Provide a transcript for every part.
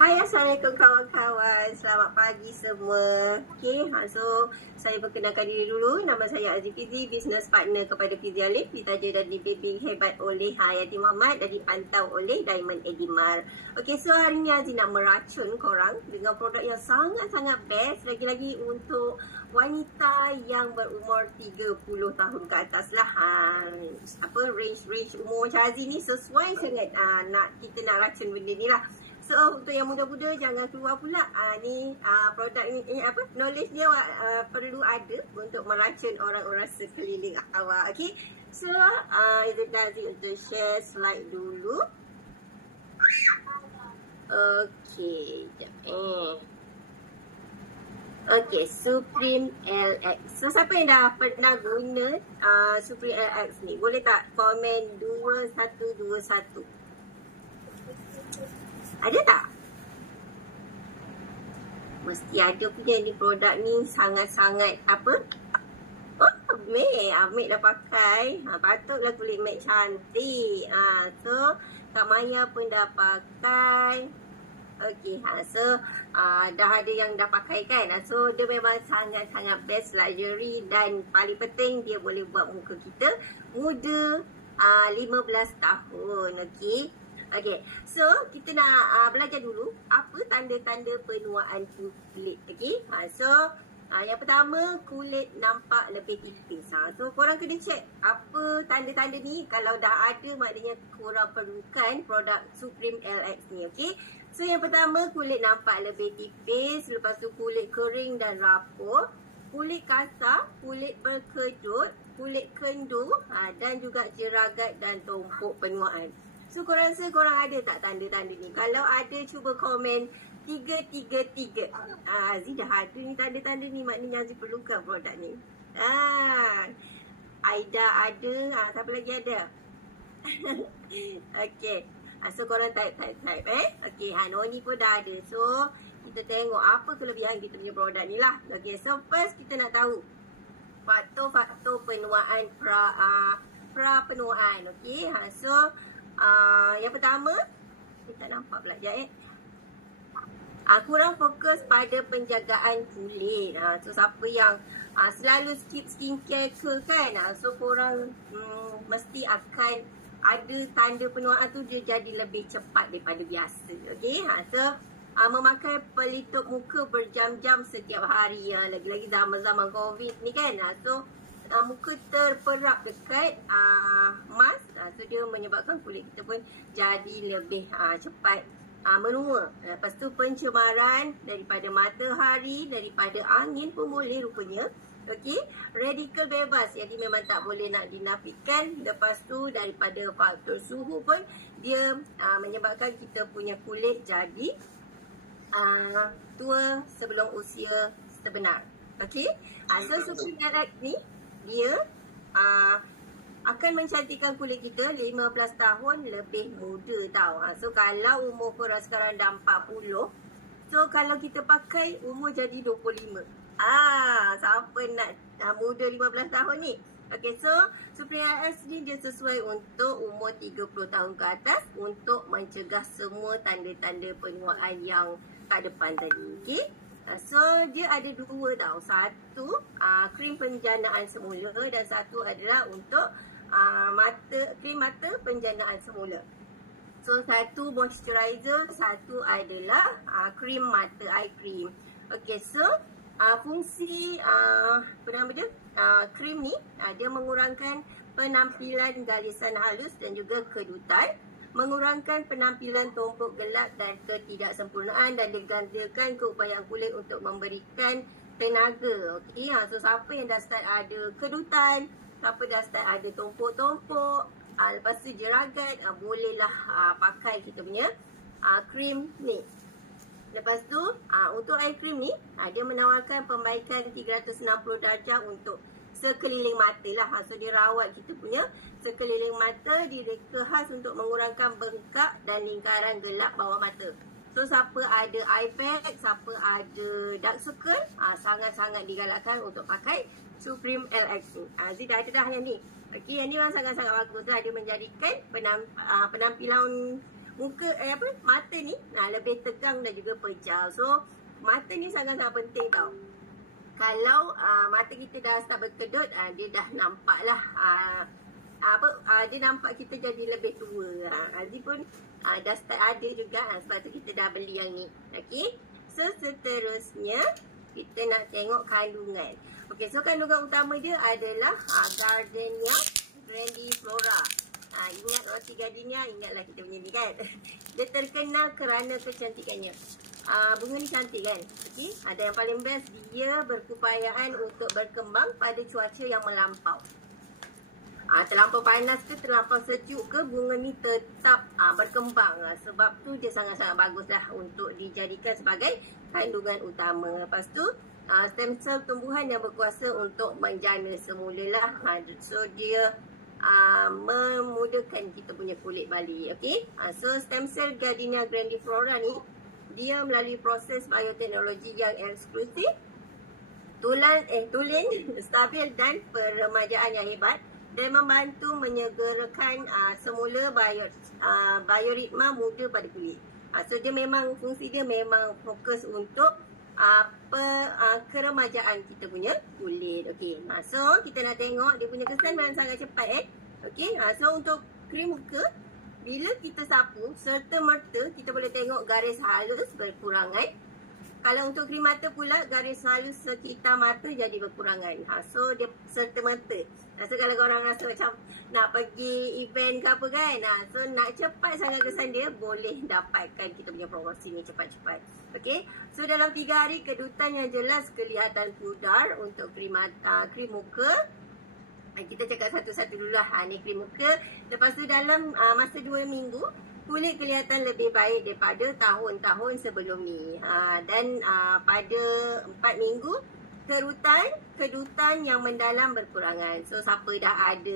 Hai, Assalamualaikum kawan-kawan. Selamat pagi semua. Okay, so saya perkenalkan diri dulu. Nama saya Aziz Fizi, business partner kepada Fizi Alif, ditaja dan dibimbing hebat oleh Hayati Muhammad dan dipantau oleh Diamond Edimar. Okay, so hari ni Aziz nak meracun korang dengan produk yang sangat-sangat best. Lagi-lagi untuk wanita yang berumur 30 tahun ke atas lah. Range umur macam Aziz ni sesuai sangat kita nak racun benda ni lah. So untuk yang muda-muda jangan keluar pula. Produk ni knowledge dia perlu ada untuk meracun orang-orang sekeliling awak. Okay. So itu Aziz untuk share slide dulu. Okay. Okay, Supreme LX. So siapa yang dah pernah guna Supreme LX ni? Boleh tak komen 2121? Ada tak? Mesti ada punya ni, produk ni sangat-sangat apa? Oh, Amik dah pakai. Patutlah kulit Amik cantik. So Kak Maya pun dah pakai. Okay, so dah ada yang dah pakai kan. So dia memang sangat-sangat best luxury dan paling penting dia boleh buat muka kita muda 15 tahun. Okay. Okay, so kita nak belajar dulu apa tanda-tanda penuaan kulit. Okay, so yang pertama, kulit nampak lebih tipis. So korang kena check apa tanda-tanda ni. Kalau dah ada maknanya korang perlukan produk Supreme LX ni. Okay, so yang pertama, kulit nampak lebih tipis. Lepas tu kulit kering dan rapuh, kulit kasar, kulit berkedut, kulit kendur, dan juga jeragat dan tumpuk penuaan. So korang rasa korang ada tak tanda-tanda ni? Kalau ada cuba komen 333. Aziz dah ada ni tanda-tanda ni, maknanya Aziz perlukan produk ni. Aida ada. Siapa lagi ada? Okay. So korang type. Okay, Noni pun dah ada. So kita tengok apa kelebihan kita punya produk ni lah. Okay, so first kita nak tahu faktor-faktor penuaan pra penuaan. Okay, so yang pertama, kita nampak pula sekejap kurang fokus pada penjagaan kulit. So siapa yang selalu skip skincare ke kan, so korang mesti akan ada tanda penuaan tu dia jadi lebih cepat daripada biasa. Okay, so memakai pelitup muka berjam-jam setiap hari, lagi-lagi zaman-zaman COVID ni kan. So muka terperap dekat mask, so dia menyebabkan kulit kita pun jadi lebih cepat menua. Lepas tu pencemaran daripada matahari, daripada angin pun boleh rupanya. Okey, radikal bebas, jadi memang tak boleh nak dinafikan. Lepas tu daripada faktor suhu pun dia menyebabkan kita punya kulit jadi tua sebelum usia sebenar. Okey, so Supreme LX ni dia akan mencantikkan kulit kita 15 tahun lebih muda tau. So kalau umur korang sekarang dah 40, so kalau kita pakai umur jadi 25. Siapa nak muda 15 tahun ni? Okay, so Supreme LX ni dia sesuai untuk umur 30 tahun ke atas untuk mencegah semua tanda-tanda penuaan yang kat depan tadi. Okay, so dia ada dua tau. Satu krim penjanaan semula dan satu adalah untuk krim mata penjanaan semula. So satu moisturizer, satu adalah krim mata, eye cream. Okay, so fungsi krim ni dia mengurangkan penampilan garisan halus dan juga kedutan, mengurangkan penampilan tumpuk gelap dan ketidaksempurnaan, dan digandakan keupayaan kulit untuk memberikan tenaga. Okay, so siapa yang dah start ada kedutan, siapa dah start ada tumpuk-tumpuk, lepas tu jeragat, bolehlah pakai kita punya krim ni. Lepas tu untuk eye cream ni dia menawarkan pembaikan 360 darjah untuk sekeliling mata lah. So dia rawat kita punya sekeliling mata, direka khas untuk mengurangkan bengkak dan lingkaran gelap bawah mata. So siapa ada eye bag, siapa ada dark circle, sangat-sangat digalakkan untuk pakai Supreme LX ni. Aziz dah ada yang ni. Okay, yang ni memang sangat-sangat bagus lah. Dia menjadikan penampilan mata ni lebih tegang dan juga pejal. So mata ni sangat-sangat penting tau. Kalau mata kita dah start berkedut, dia dah nampak lah dia nampak kita jadi lebih tua. Aziz pun dah start ada juga, sebab tu kita dah beli yang ni. Okay, so seterusnya kita nak tengok kandungan. Okay, so kandungan utama dia adalah Gardenia grandiflora. Ingat roti gardenia, ingatlah kita punya ni kan. Dia terkenal kerana kecantikannya. Bunga ni cantik kan. Okay, ada yang paling best, dia berkeupayaan untuk berkembang pada cuaca yang melampau. Terlampau panas ke terlampau sejuk ke, bunga ni tetap berkembang. Sebab tu dia sangat-sangat bagus lah untuk dijadikan sebagai kandungan utama. Lepas tu stem cell tumbuhan yang berkuasa untuk menjana semula lah. So dia memudahkan kita punya kulit balik. Okay, so stem cell Gardenia grandiflora ni, dia melalui proses bioteknologi yang eksklusif, tulen stabil dan peremajaan yang hebat, dan membantu menyegerakan semula bioritma muda pada kulit. So dia memang, fungsi dia memang fokus untuk keremajaan kita punya kulit. Okay, so kita nak tengok dia punya kesan memang sangat cepat. Okay, so untuk krim muka, bila kita sapu, serta-merta kita boleh tengok garis halus berkurangan. Kalau untuk krim mata pula, garis halus sekitar mata jadi berkurangan. So dia serta-merta. So kalau korang rasa macam nak pergi event ke apa kan, so nak cepat sangat kesan dia, boleh dapatkan kita punya promosi ni cepat-cepat. Okay, so dalam 3 hari kedutan yang jelas kelihatan pudar untuk krim muka. Kita cakap satu-satu dulu lah. Ni krim muka. Lepas tu dalam masa 2 minggu, kulit kelihatan lebih baik daripada tahun-tahun sebelum ni. Dan pada 4 minggu, kedutan yang mendalam berkurangan. So siapa dah ada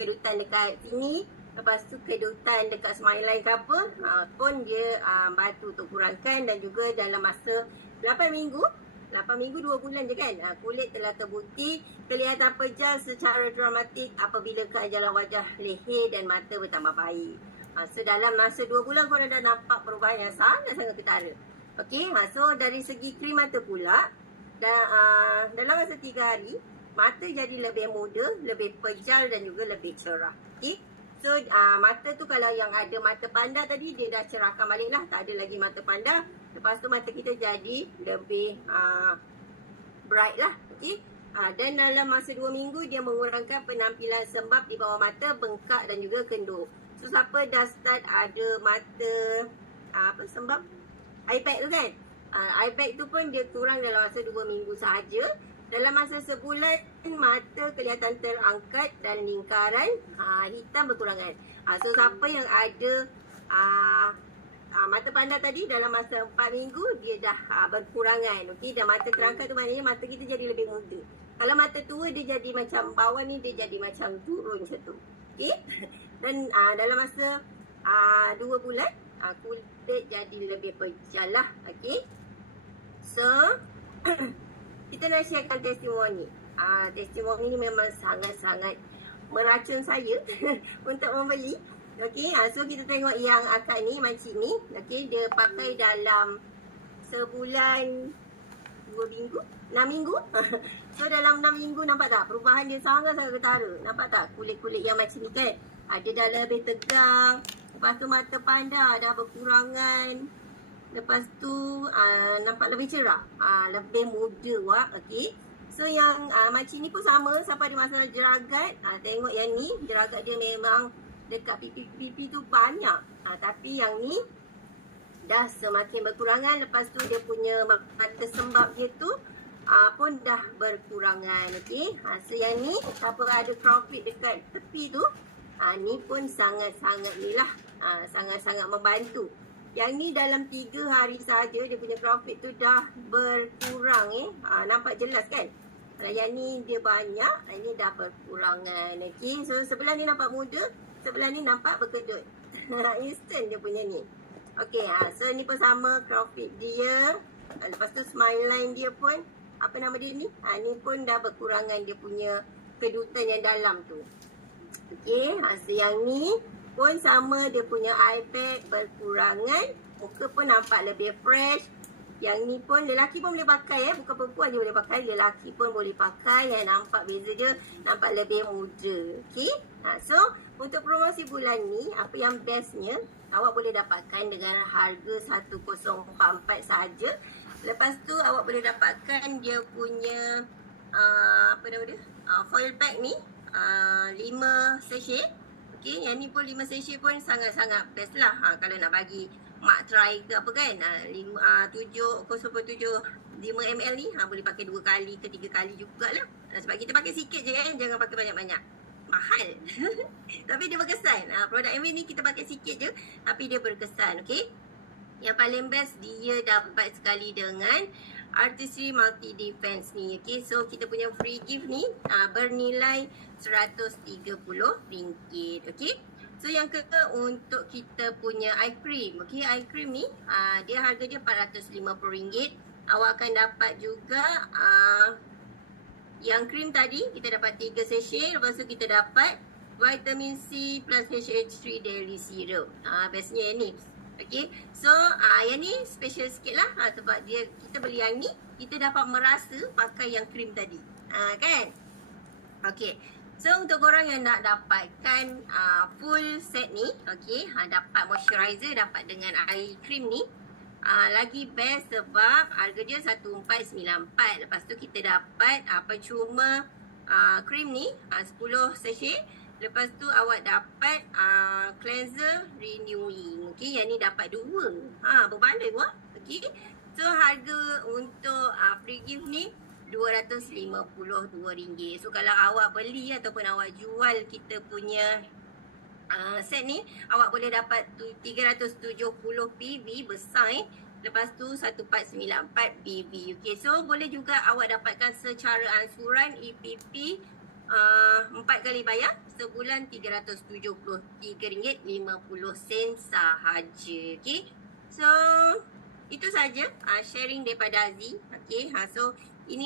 kedutan dekat sini, lepas tu kedutan dekat smile line ke apa, pun dia bantu untuk kurangkan. Dan juga dalam masa 8 minggu 2 bulan je kan, kulit telah terbukti kelihatan pejal secara dramatik apabila keajalan wajah, leher dan mata bertambah baik. So dalam masa 2 bulan korang dah nampak perubahan yang sangat-sangat ketara. Okay, so dari segi krim mata pula, dalam masa 3 hari, mata jadi lebih muda, lebih pejal dan juga lebih cerah. Okay, so mata tu kalau yang ada mata panda tadi, dia dah cerahkan balik lah, tak ada lagi mata panda. Lepas tu mata kita jadi lebih bright lah. Okay, dan dalam masa 2 minggu dia mengurangkan penampilan sembab di bawah mata, bengkak dan juga kendor. So siapa dah start ada mata sembab eye bag tu kan, eye bag tu pun dia kurang dalam masa 2 minggu sahaja. Dalam masa sebulan, mata kelihatan terangkat dan lingkaran hitam berkurangan. So siapa yang ada mata panda tadi, dalam masa 4 minggu dia dah berkurangan. Okay, dan mata terangkat tu maknanya mata kita jadi lebih muda. Kalau mata tua, dia jadi macam bawah ni, dia jadi macam turun macam tu. Okay, dan dalam masa 2 bulan, kulit jadi lebih pejal lah. Okay, so kita nak sharekan testimoni. Testimoni ni memang sangat-sangat meracun saya untuk membeli. Okay, so kita tengok yang akak ni, makcik ni. Okay, dia pakai dalam sebulan 2 minggu, 6 minggu. So dalam 6 minggu nampak tak perubahan dia sangat-sangat ketara. Nampak tak kulit-kulit yang macam ni kan, dia dah lebih tegang. Lepas tu mata panda dah berkurangan. Lepas tu nampak lebih cerah, lebih muda wak. Okay, so yang makcik ni pun sama. Siapa ada masalah jeragat, tengok yang ni, jeragat dia memang dekat pipi tu banyak. Tapi yang ni dah semakin berkurangan. Lepas tu dia punya mata sembab dia tu pun dah berkurangan. Okay, so yang ni siapa ada crowfit dekat tepi tu, ni pun sangat-sangat ni lah, sangat-sangat membantu. Yang ni dalam 3 hari saja dia punya crowfit tu dah berkurang. Nampak jelas kan. Kalau yang ni dia banyak, ini dah berkurangan. Okay, so sebelah ni nampak muda, sebelah ni nampak berkedut. Instant dia punya ni. Okay, so ni pun sama crowfit dia. Lepas tu smile line dia pun, apa nama dia ni, ni pun dah berkurangan dia punya kedutan yang dalam tu. Okay, so yang ni pun sama, dia punya eye bag berkurangan. Muka pun nampak lebih fresh. Yang ni pun lelaki pun boleh pakai bukan perempuan je boleh pakai, lelaki pun boleh pakai. Yang nampak beza dia nampak lebih muda. Okey. So untuk promosi bulan ni, apa yang bestnya, awak boleh dapatkan dengan harga 1044 sahaja. Lepas tu awak boleh dapatkan dia punya apa nama dia? Foil bag ni 5 sachet. Okey, yang ni pun 5 sachet pun sangat-sangat best lah. Kalau nak bagi mak try ke apa kan. 0.7 5ml ni boleh pakai 2 kali ke 3 kali jugalah. Sebab kita pakai sikit je kan, jangan pakai banyak-banyak. Mahal. Tapi dia berkesan. Produk MV ni kita pakai sikit je tapi dia berkesan. Okey. Yang paling best dia dapat sekali dengan Artistry Multi Defense ni. Okay, so kita punya free gift ni bernilai RM130. Okay, so yang kedua untuk kita punya eye cream. Okay, eye cream ni dia harga dia RM450. Awak akan dapat juga yang cream tadi kita dapat 3 sachet. Lepas tu kita dapat vitamin C plus HH3 daily serum. Bestnya ni. Okay, so yang ni special sikit lah sebab dia kita beli yang ni, kita dapat merasa pakai yang krim tadi, kan? Okay, so untuk korang yang nak dapatkan full set ni, okay, dapat moisturizer, dapat dengan eye cream ni, lagi best sebab harga dia 1494. Lepas tu kita dapat percuma krim ni 10 sachet. Lepas tu awak dapat cleanser renewing. Okay, yang ni dapat 2. Berbaloi buat. Okay, so harga untuk free gift ni RM252. So kalau awak beli ataupun awak jual kita punya set ni, awak boleh dapat 370 PV besar. Lepas tu 1494 PV. Okay, so boleh juga awak dapatkan secara ansuran EPP 4 kali bayar sebulan RM373.50 sahaja. Okay, so itu saja sharing daripada Aziz. Okay, so ini